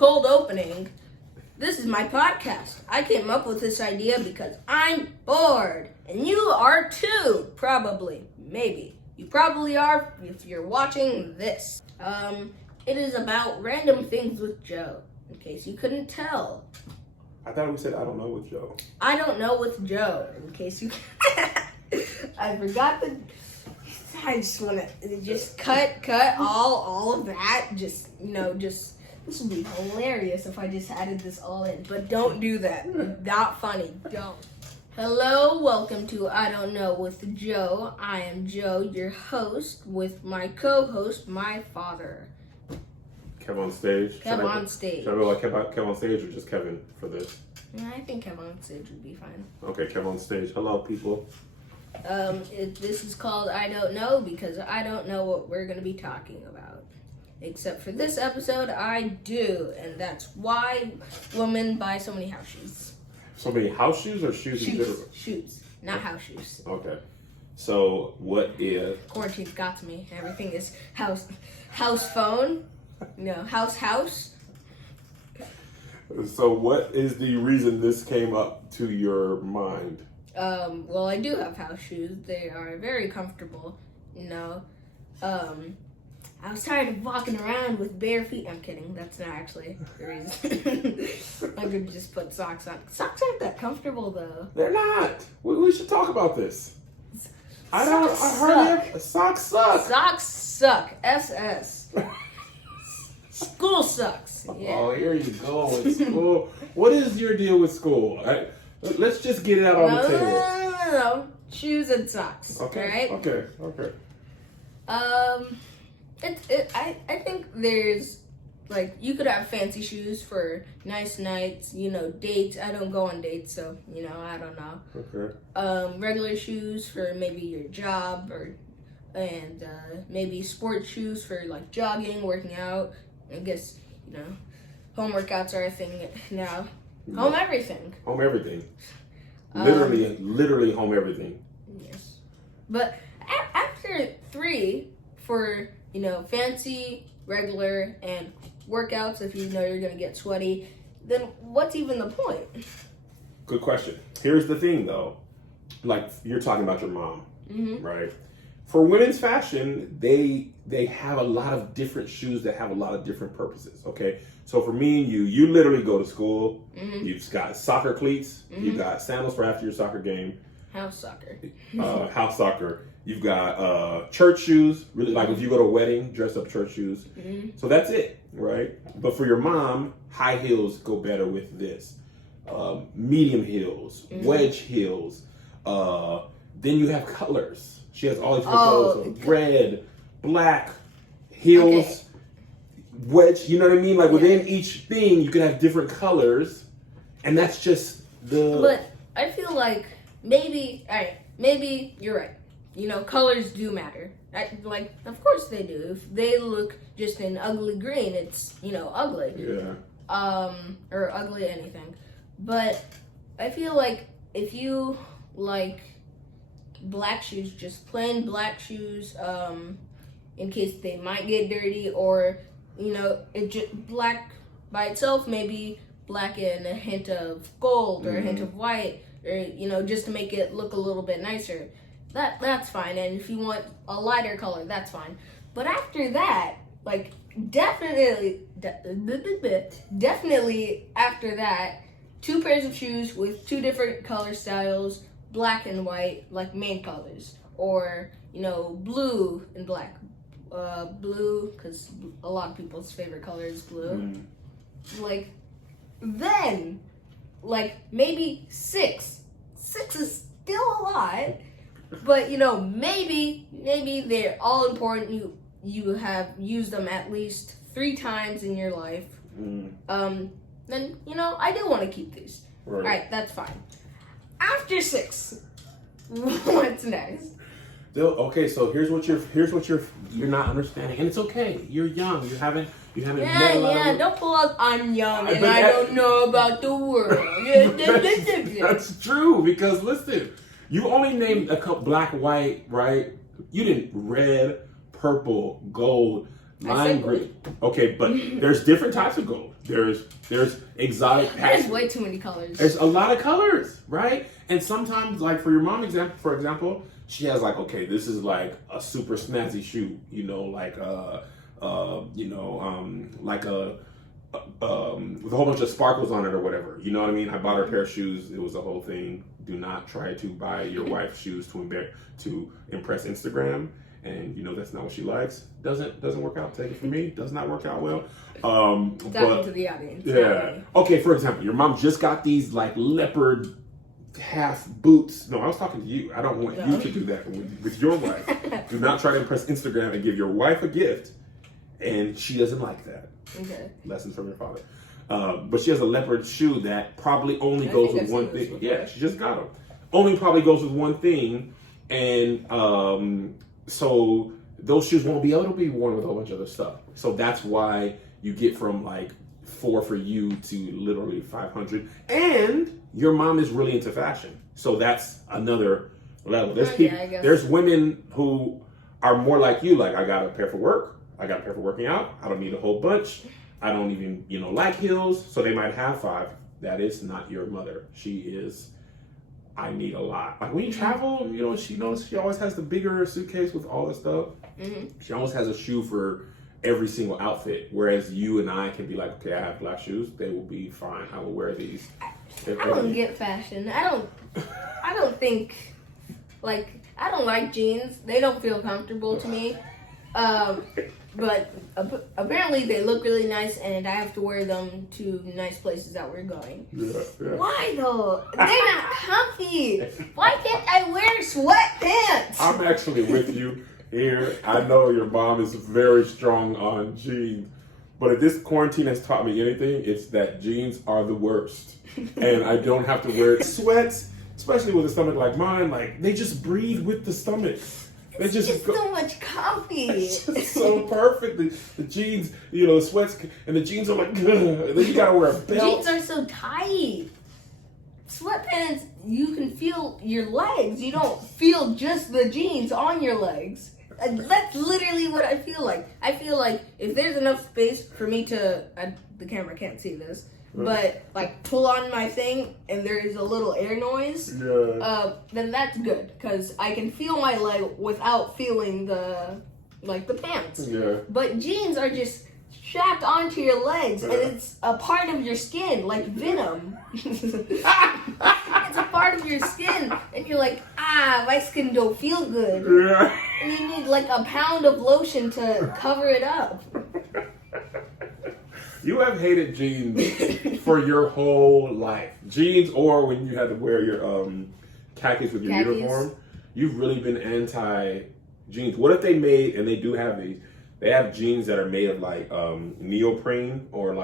cold opening. This is my podcast. I came up with this idea because I'm bored. And you are too, probably. Maybe. You probably are if you're watching this. It is about random things with Joe, in case you couldn't tell. I thought we said I don't know with Joe. I don't know with Joe, in case you... I forgot the... I just want to just cut all of that. Just... This would be hilarious if I just added this all in. But don't do that. Not funny. Don't. Hello, welcome to I Don't Know with Joe. I am Joe, your host, with my co-host, my father. KevOnStage. KevOnStage. Should I go like KevOnStage or just Kevin for this? I think KevOnStage would be fine. Okay, KevOnStage. Hello, people. This is called I Don't Know because I don't know what we're going to be talking about. Except for this episode, I do. And that's why women buy so many house shoes. So many house shoes or shoes in general? Shoes, not house shoes. Okay. So what if... Quarantine's got to me. Everything is house phone. House. So what is the reason this came up to your mind? Well, I do have house shoes. They are very comfortable, I was tired of walking around with bare feet. I'm kidding. That's not actually the reason. I could just put socks on. Socks aren't that comfortable, though. They're not. We should talk about this. Socks suck. Socks suck. SS. School sucks. Yeah. Oh, here you go with school. What is your deal with school? Let's just get it out on the table. No. Shoes and socks. Okay. Right? Okay. I think there's, you could have fancy shoes for nice nights, dates. I don't go on dates, so, I don't know. Okay. Regular shoes for maybe your job, and maybe sports shoes for, jogging, working out. I guess, home workouts are a thing now. Home everything. Home everything. Literally home everything. Yes. But after 3 for... fancy, regular, and workouts, if you know you're going to get sweaty, then what's even the point? Good question. Here's the thing, though. You're talking about your mom, right? For women's fashion, they have a lot of different shoes that have a lot of different purposes, okay? So for me and you literally go to school. You've got soccer cleats. You've got sandals for after your soccer game. House soccer. House soccer. You've got church shoes, really if you go to a wedding, dress up church shoes. So that's it, right? But for your mom, high heels go better with this. Medium heels, wedge heels. Then you have colors. She has all these different colors. So red, black, heels, wedge, you know what I mean? Within each thing, you can have different colors. And that's just But I feel like maybe you're right. Colors do matter. Of course they do. If they look just in ugly green, it's, ugly. Yeah. Or ugly anything. But I feel like if you like black shoes, just plain black shoes, in case they might get dirty, or, it just black by itself, maybe black and a hint of gold or a hint of white, or, just to make it look a little bit nicer. That's fine, and if you want a lighter color, that's fine. But after that, definitely after that, 2 pairs of shoes with 2 different color styles, black and white, main colors, or blue and black. Blue, because a lot of people's favorite color is blue. Then, maybe 6. 6 is still a lot. But, maybe they're all important. You have used them at least 3 times in your life. Then, I do want to keep these. Right. All right, that's fine. After 6, what's next? Okay, so here's what you're not understanding, and it's okay. You're young. You haven't met a lot of... Don't pull up. I'm young and I don't know about the world. That's true, because listen, you only named a couple black, white, right? You didn't red, purple, gold. Lime green. Okay, but there's different types of gold. There's exotic. There's way too many colors. There's a lot of colors, right? And sometimes, like for your mom for example, she has like, okay, this is like a super snazzy shoe, like like a with a whole bunch of sparkles on it or whatever. You know what I mean? I bought her a pair of shoes. It was a whole thing. Do not try to buy your wife shoes to impress Instagram. And that's not what she likes. Doesn't work out. Take it from me. Does not work out well. Talking to the audience. Yeah. Okay. For example, your mom just got these like leopard half boots. No, I was talking to you. I don't want you to do that with your wife. Do not try to impress Instagram and give your wife a gift, and she doesn't like that. Okay. Lessons from your father. But she has a leopard shoe that probably only goes with one thing. Yeah, she just got them. Only probably goes with one thing, and so those shoes won't be able to be worn with a whole bunch of other stuff. So that's why you get from like 4 for you to literally 500. And your mom is really into fashion, so that's another level. There's women who are more like you. Like, I got a pair for work. I got a pair for working out. I don't need a whole bunch. I don't even, like heels. So they might have 5. That is not your mother. She is, I need a lot. Like when you travel, she knows she always has the bigger suitcase with all the stuff. Mm-hmm. She always has a shoe for every single outfit. Whereas you and I can be like, okay, I have black shoes. They will be fine. I will wear these. I don't get fashion. I don't think, I don't like jeans. They don't feel comfortable to me. But apparently they look really nice, and I have to wear them to nice places that we're going. Yeah. Why though? They're not comfy. Why can't I wear sweatpants? I'm actually with you here. I know your mom is very strong on jeans, but if this quarantine has taught me anything, it's that jeans are the worst. And I don't have to wear sweats, especially with a stomach like mine. Like, they just breathe with the stomach. It's just so much comfy. It's just so perfect. The jeans, the sweats, and the jeans are like, ugh. And then you gotta wear a belt. Jeans are so tight. Sweatpants, you can feel your legs. You don't feel just the jeans on your legs. That's literally what I feel like. I feel like if there's enough space for me to, the camera can't see this, but pull on my thing and there is a little air noise, then that's good, because I can feel my leg without feeling the pants. Yeah. But jeans are just strapped onto your legs, and it's a part of your skin, like venom. It's a part of your skin, and you're like, my skin don't feel good. Yeah. And you need a pound of lotion to cover it up. You have hated jeans for your whole life. Jeans, or when you had to wear your khakis with your uniform. You've really been anti-jeans. What if they made, and they do have these, they have jeans that are made of neoprene or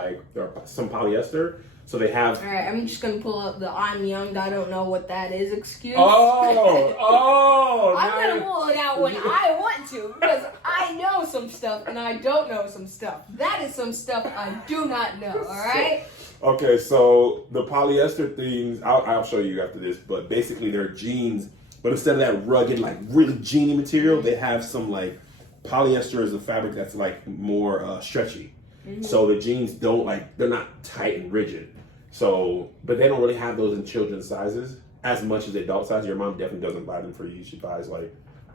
some polyester. So they have... All right, I'm just going to pull up the I'm young, I don't know what that is excuse. Oh! I'm going to pull it out when I want to, because I know some stuff and I don't know some stuff. That is some stuff I do not know, all right? Okay, so the polyester things, I'll show you after this, but basically they're jeans, but instead of that rugged, really jeany material, they have some polyester is a fabric that's more stretchy. Mm-hmm. So the jeans don't they're not tight and rigid. So, but they don't really have those in children's sizes as much as adult size. Your mom definitely doesn't buy them for you. She buys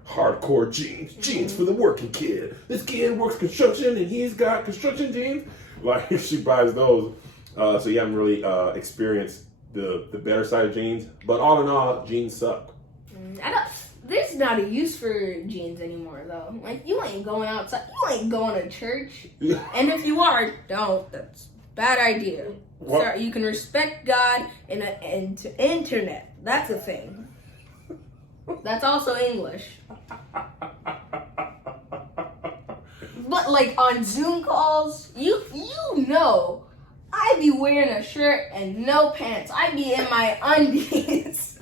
hardcore jeans for the working kid. This kid works construction and he's got construction jeans. She buys those. So you haven't really experienced the better side of jeans. But all in all, jeans suck. There's not a use for jeans anymore, though. You ain't going outside. You ain't going to church. And if you are, don't. That's a bad idea. Sorry, you can respect God and internet. That's a thing. That's also English. But on Zoom calls, you know, I be wearing a shirt and no pants. I be in my undies.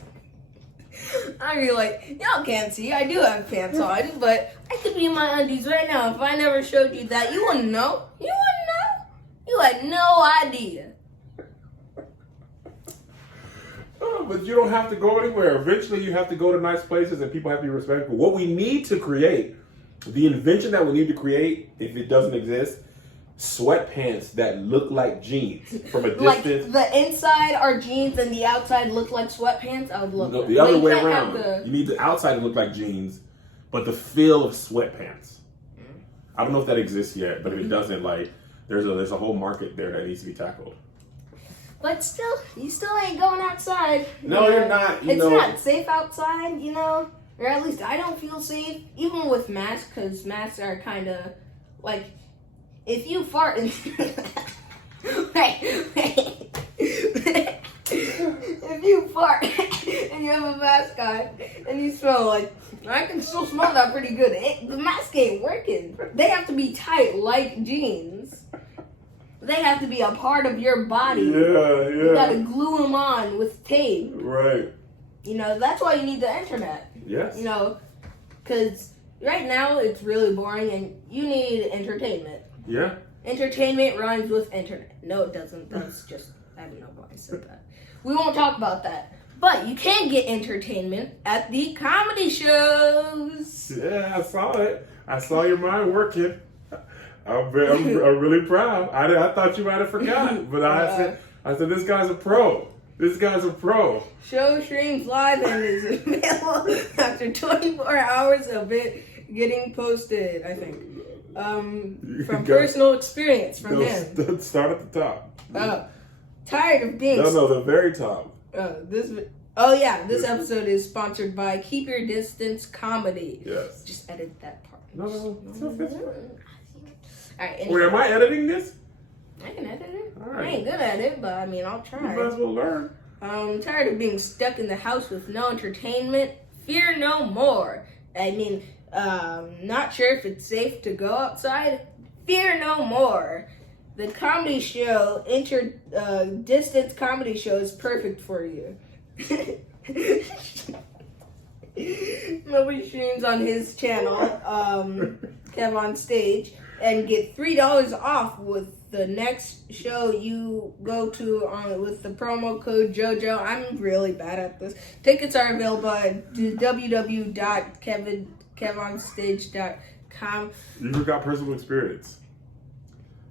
I'd be like, y'all can't see, I do have pants on, but I could be in my undies right now. If I never showed you that, you wouldn't know. You wouldn't know. You had no idea. Oh, but you don't have to go anywhere. Eventually, you have to go to nice places and people have to be respectful. What we need to create The invention that we need to create, if it doesn't exist, sweatpants that look like jeans from a distance. Like the inside are jeans and the outside look like sweatpants. I would love that. The other way around. You need the outside to look like jeans, but the feel of sweatpants. I don't know if that exists yet, but if it doesn't, like there's a whole market there that needs to be tackled. But still, you still ain't going outside. No, you're not. It's not safe outside, or at least I don't feel safe, even with masks, because masks are kind of like, if you fart and if you fart and you have a mask on and you smell like, I can still smell that pretty good. The mask ain't working. They have to be tight like jeans. They have to be a part of your body. Yeah. You gotta glue them on with tape. Right. That's why you need the internet. Yes. Because right now it's really boring and you need entertainment. Yeah. Entertainment rhymes with internet. No, it doesn't. That's just, I don't know why I said that. We won't talk about that. But you can get entertainment at the comedy shows. Yeah, I saw it. I saw your mind working. I'm really proud. I thought you might have forgotten, but I said this guy's a pro. This guy's a pro. Show streams live and is available after 24 hours of it getting posted, I think. From personal experience from him. Start at the top. Tired of being... No, the very top. This episode is sponsored by Keep Your Distance Comedy. Yes. Just edit that part. No, that's fine. All right, Wait, am I editing this? I can edit it. Right. I ain't good at it, but I'll try. You might as well learn. I'm tired of being stuck in the house with no entertainment. Fear no more. Not sure if it's safe to go outside. Fear no more. The comedy show, distance comedy show, is perfect for you. Nobody streams on his channel, KevOnStage, and get $3 off with the next show you go to with the promo code Jojo. I'm really bad at this. Tickets are available at www.KevOnStage.com. You forgot personal experience.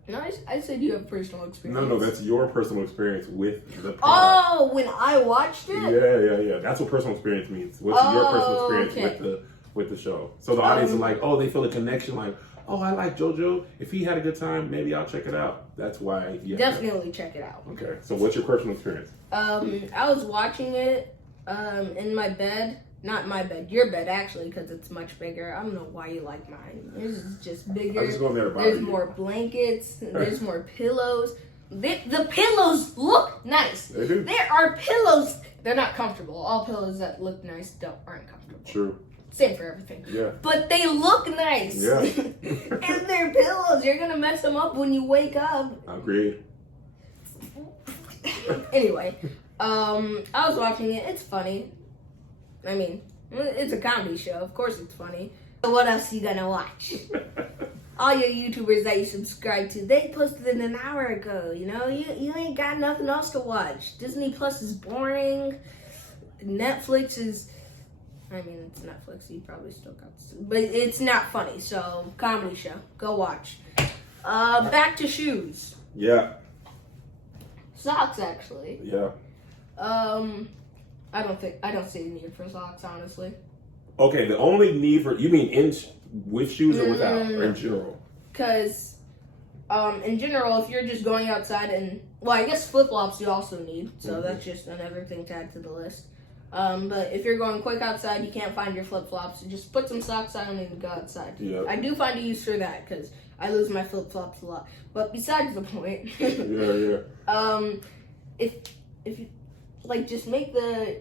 No, I said you have personal experience. No, that's your personal experience with the product. Oh, when I watched it? Yeah. That's what personal experience means. What's your personal experience with the show? So the audience is like, they feel a connection, like, I like Jojo. If he had a good time, maybe I'll check it out. That's why. Definitely check it out. Okay, so what's your personal experience? I was watching it in my bed. Not my bed, your bed actually, because it's much bigger. I don't know why you like mine. Yours is just bigger. I'm just going there to bother There's you. more blankets. There's more pillows. The pillows look nice. They do. There are pillows. They're not comfortable. All pillows that look nice aren't comfortable. True. Same for everything. Yeah. But they look nice. Yeah. And they're pillows. You're gonna mess them up when you wake up. Agreed. Anyway, I was watching it. It's funny. It's a comedy show. Of course it's funny. So what else you gonna watch? All your YouTubers that you subscribe to, they posted it an hour ago. You ain't got nothing else to watch. Disney Plus is boring. Netflix is... it's Netflix. You probably still got to... But it's not funny. So, comedy show. Go watch. Back to shoes. Yeah. Socks, actually. Yeah. I don't see the need for socks, honestly. Okay, the only need for... You mean with shoes or without? Or in general? Because, in general, if you're just going outside and... Well, I guess flip-flops you also need. So that's just another thing to add to the list. But if you're going quick outside, you can't find your flip-flops. Just put some socks on and even go outside. Yeah. I do find a use for that because I lose my flip-flops a lot. But besides the point... Yeah. If you... just make the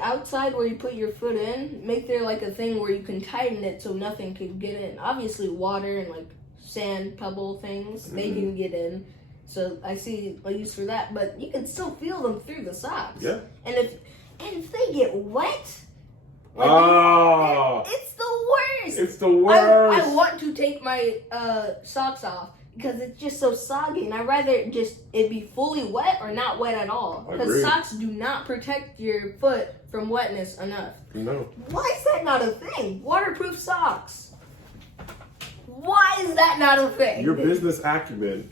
outside where you put your foot in, make there a thing where you can tighten it so nothing can get in. Obviously water and sand, pebble things, they can get in. So I see a use for that, but you can still feel them through the socks. Yeah. And if they get wet, it's the worst. It's the worst. I want to take my socks off because it's just so soggy, and I'd rather it be fully wet or not wet at all. Because socks do not protect your foot from wetness enough. No. Why is that not a thing? Waterproof socks. Why is that not a thing? Your business acumen.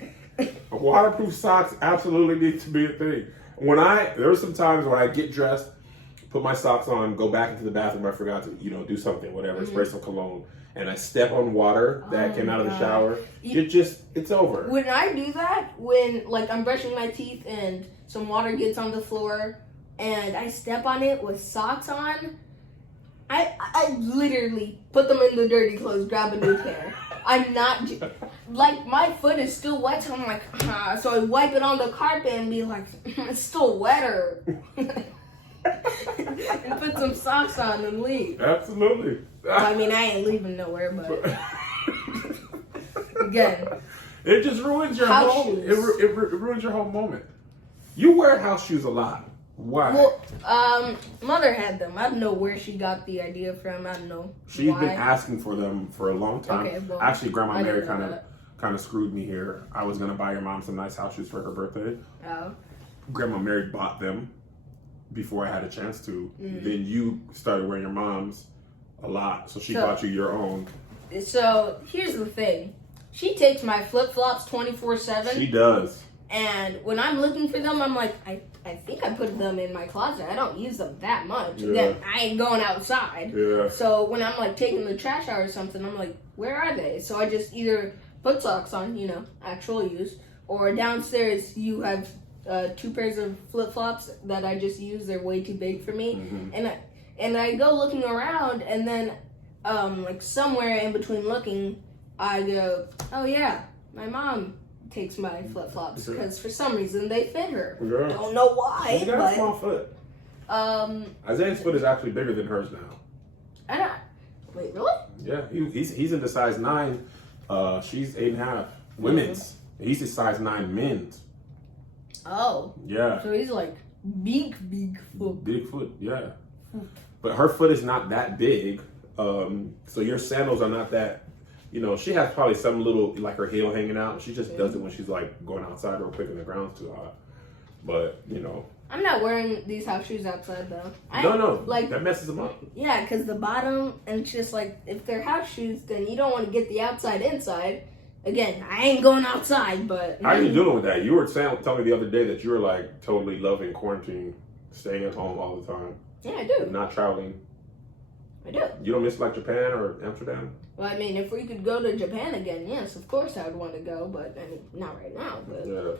Waterproof socks absolutely need to be a thing. There were some times when I get dressed, put my socks on, go back into the bathroom. I forgot to, do something, whatever, spray some cologne, and I step on water that came out of the shower. It's over. When I do that, when like I'm brushing my teeth and some water gets on the floor, and I step on it with socks on, I literally put them in the dirty clothes, grab a new pair. I'm not, like, my foot is still wet, so I'm like, so I wipe it on the carpet and be like, it's still wetter. And put some socks on and leave. Absolutely. Well, I mean, I ain't leaving nowhere, but again. It just ruins your house shoes. It ruins your whole moment. You wear house shoes a lot. Why? Well, mother had them. I don't know where she got the idea from. I don't know. She's why. been asking for them for a long time. Okay, well, actually, Grandma I Mary didn't know kind of screwed me here. I was gonna buy your mom some nice house shoes for her birthday. Oh. Grandma Mary bought them before I had a chance to. Then you started wearing your mom's a lot, so she bought you your own. So here's the thing. She takes my flip-flops 24/7. She does. And when I'm looking for them, I'm like, I think I put them in my closet. I don't use them that much. Yeah. Then I ain't going outside. Yeah. So when I'm like taking the trash out or something, I'm like, where are they? So I just either put socks on, actual use, or downstairs you have 2 pairs of flip-flops that I just use. They're way too big for me. Mm-hmm. And I go looking around, and then like somewhere in between looking, I go, oh yeah, my mom takes my flip-flops because for some reason they fit her. Yeah. Don't know why. She's got a small foot. Isaiah's foot is actually bigger than hers now. Wait, really? Yeah, he's into size 9. She's 8.5. Women's. He's a size 9 men's. Oh. Yeah. So he's like big foot. Big foot, yeah. But her foot is not that big. So your sandals are not that. She has probably some little, like her heel hanging out. She just does it when she's like going outside or quick and the ground's too hot. But, I'm not wearing these house shoes outside though. No, like that messes them up. Yeah, because the bottom, and it's just like, if they're house shoes, then you don't want to get the outside inside. Again, I ain't going outside, but... How are you dealing with that? You were telling me the other day that you were like totally loving quarantine, staying at home all the time. Yeah, I do. Not traveling. I do. You don't miss like Japan or Amsterdam? Well, I mean, if we could go to Japan again, yes, of course I would want to go, but I mean, not right now. But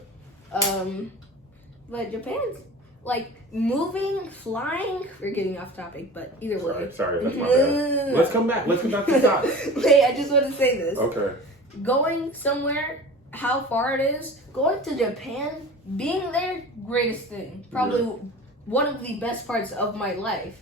but Japan's like moving, flying. We're getting off topic, but either way. Sorry, that's my bad. Let's come back. Let's come back to the top. Wait, I just want to say this. Okay. Going somewhere, how far it is, going to Japan, being there, greatest thing. Probably one of the best parts of my life.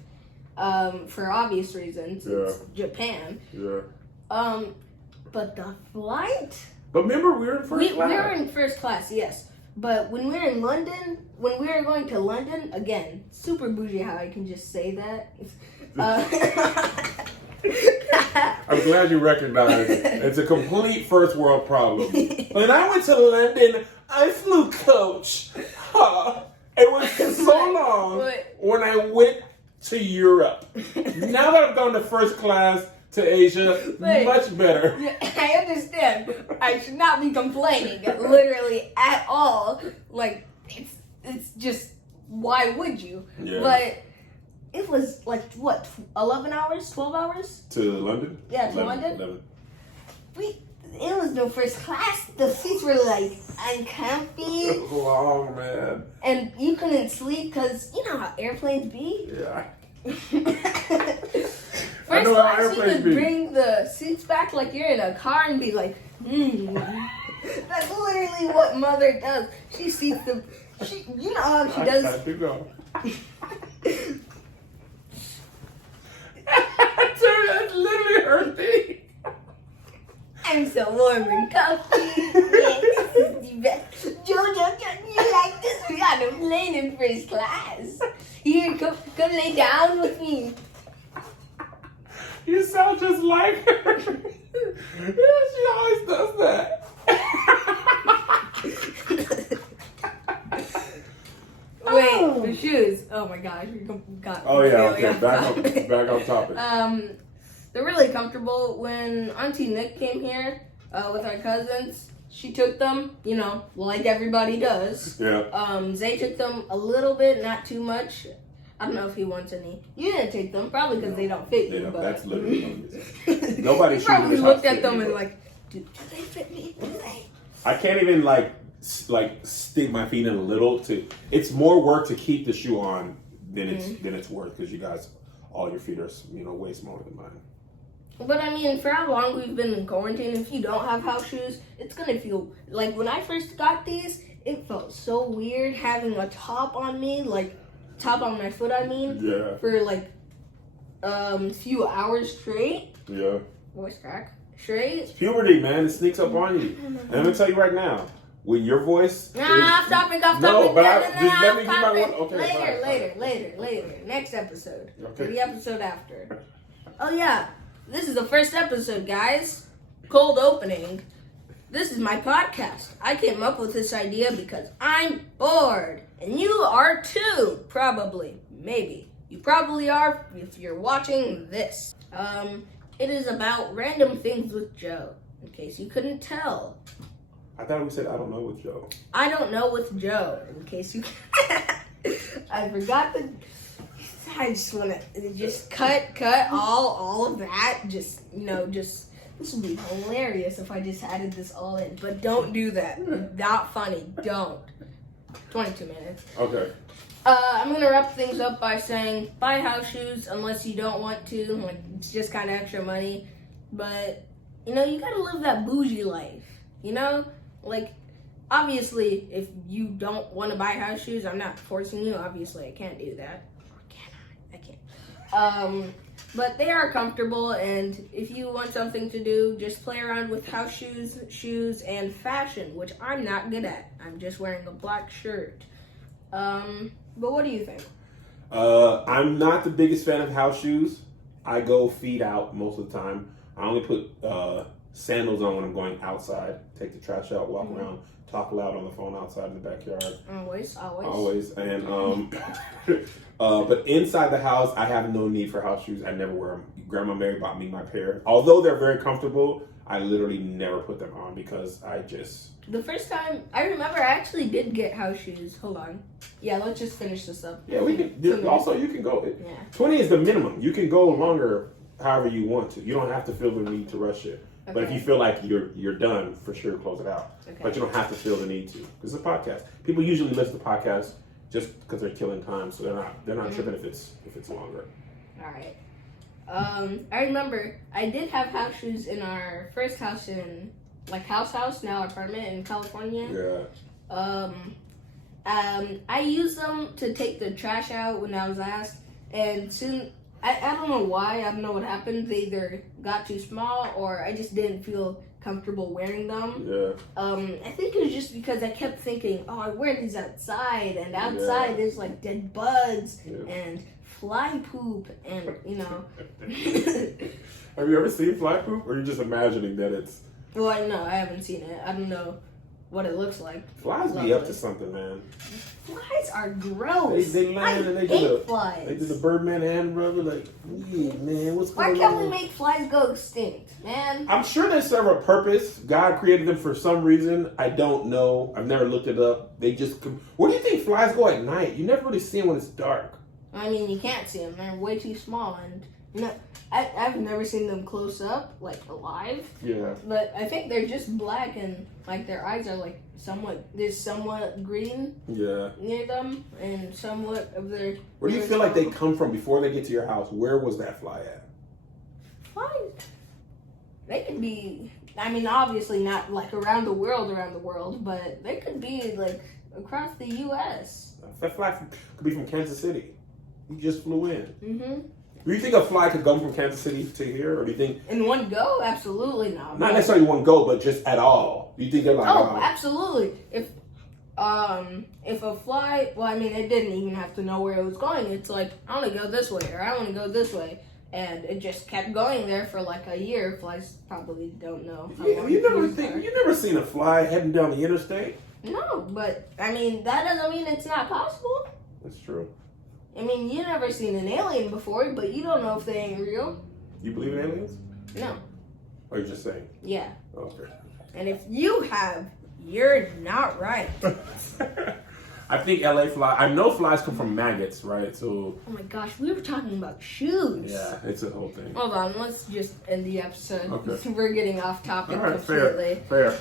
For obvious reasons, it's Japan. Yeah. But the flight. But remember, we were in first class. We were in first class, yes. But when we were in London, when we were going to London, again, super bougie how I can just say that. I'm glad you recognize it's a complete first world problem. When I went to London, I flew coach. It was so long when I went to Europe. Now that I've gone to first class to Asia, much better. I understand. I should not be complaining, literally at all. Like it's just, why would you? Yeah. But it was like what, 11 hours, 12 hours to London. Yeah, to 11, London. 11. It was no first class. The seats were like uncomfy. Long, man. And you couldn't sleep because you know how airplanes be. Yeah. First class, you could bring the seats back like you're in a car and be like, That's literally what mother does. She seats the. You know how she does. I do go. That's literally her thing. I'm so warm and comfy. Yeah, this is the best. Jojo, you like this? We got a plane in first class. Here, come lay down with me. You sound just like her. Yeah, she always does that. Wait, the shoes. Oh my gosh, we got. Oh yeah, really okay. Back on topic. they're really comfortable. When Auntie Nick came here with our cousins, she took them, you know, like everybody does. Yeah. Zay took them a little bit, not too much. I don't know if he wants any. You didn't take them, probably because they don't fit you. Yeah, but that's literally nobody. He probably looked at them and like, do they fit me? Do they? I can't even like stick my feet in a little. It's more work to keep the shoe on than it's worth, because you guys, all your feet are, you know, way smaller than mine. But I mean, for how long we've been in quarantine, if you don't have house shoes, it's gonna feel like when I first got these, it felt so weird having a top on me, like top on my foot. I mean, Yeah. for like few hours straight. Yeah. Voice crack. Straight. It's puberty, man. It sneaks up on you. And I'm gonna tell you right now, when your voice. Stop it. No, but just let me give my one. Okay. Later. Next episode. Okay. Or the episode after. Oh yeah, this is the first episode, guys. Cold opening. This is my podcast. I came up with this idea because I'm bored. And you are too, probably. Maybe. You probably are if you're watching this. It is about random things with Joe, in case you couldn't tell. I thought we said I don't know with Joe. I don't know with Joe, in case you... I forgot the... I just want to just cut all of that. Just, you know, just... This would be hilarious if I just added this all in. But don't do that. Not funny. Don't. 22 minutes. Okay. I'm going to wrap things up by saying buy house shoes unless you don't want to. Like, it's just kind of extra money. But, you know, you got to live that bougie life. You know? Like, obviously, if you don't want to buy house shoes, I'm not forcing you. Obviously, I can't do that. Or can I? I can't. But they are comfortable, and if you want something to do, just play around with house shoes, and fashion, which I'm not good at. I'm just wearing a black shirt. But what do you think? I'm not the biggest fan of house shoes. I go feet out most of the time. I only put sandals on when I'm going outside, take the trash out, walk around, talk loud on the phone outside in the backyard. Always. And but inside the house, I have no need for house shoes. I never wear them. Grandma Mary bought me my pair. Although they're very comfortable, I literally never put them on because I just... The first time, I remember I actually did get house shoes. Hold on. Yeah, let's just finish this up. Yeah, we can. Also, you can go. 20 is the minimum. You can go longer however you want to. You don't have to feel the need to rush it. Okay. But if you feel like you're done, for sure, close it out. Okay. But you don't have to feel the need to. It's a podcast. People usually listen to podcasts just because they're killing time, so they're not tripping if it's longer. All right. I remember I did have house shoes in our first house in house, now apartment in California. Yeah. I used them to take the trash out when I was asked, and soon I don't know why. I don't know what happened. They either got too small or I just didn't feel comfortable wearing them. Yeah. I think it was just because I kept thinking, oh, I wear these outside, and outside there's like dead bugs and fly poop, and you know. Have you ever seen fly poop, or are you just imagining that it's? Well, no, I haven't seen it. I don't know what it looks like. Flies be up to something, man. Flies are gross. They land and they do the Birdman hand rubber, like, yeah, man, what's going on? Why can't we make flies go extinct, man? I'm sure they serve a purpose. God created them for some reason. I don't know. I've never looked it up. They just... Where do you think flies go at night? You never really see them when it's dark. I mean, you can't see them. They're way too small, and you know, I've never seen them close up, like alive. Yeah. But I think they're just black, and like their eyes are like somewhat green. Yeah. Near them, and somewhat of their. Where do you feel like they come from before they get to your house? Where was that fly at? Flies. They could be. I mean, obviously not like around the world, but they could be like across the U.S. That fly could be from Kansas City. He just flew in. Mm-hmm. Do you think a fly could come from Kansas City to here, or do you think in one go? Absolutely not. Not necessarily one go, but just at all. Do you think they're like? Oh, absolutely. If a fly, well, I mean, it didn't even have to know where it was going. It's like, I want to go this way, or I want to go this way, and it just kept going there for like a year. Flies probably don't know. You never seen a fly heading down the interstate? No, but I mean, that doesn't mean it's not possible. That's true. I mean, you never seen an alien before, but you don't know if they ain't real. You believe in aliens? No. Or you just saying? Yeah. Okay. And if you have, you're not right. I think LA fly. I know flies come from maggots, right? So. Oh my gosh, we were talking about shoes. Yeah, it's a whole thing. Hold on, let's just end the episode. Okay. We're getting off topic All right, completely. fair.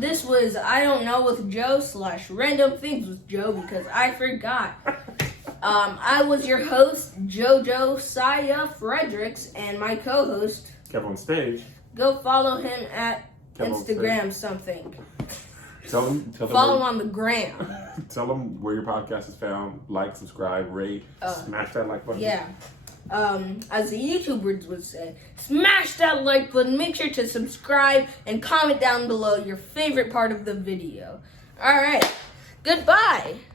This was I Don't Know with Joe / Random Things with Joe because I forgot. I was your host, Jojo Saya Fredericks, and my co-host, KevOnStage. go follow him at KevOnStage. Instagram something. Tell them Follow him on the gram. Tell them where your podcast is found. Like, subscribe, rate, smash that like button. Yeah. As the YouTubers would say, smash that like button, make sure to subscribe, and comment down below your favorite part of the video. Alright, goodbye!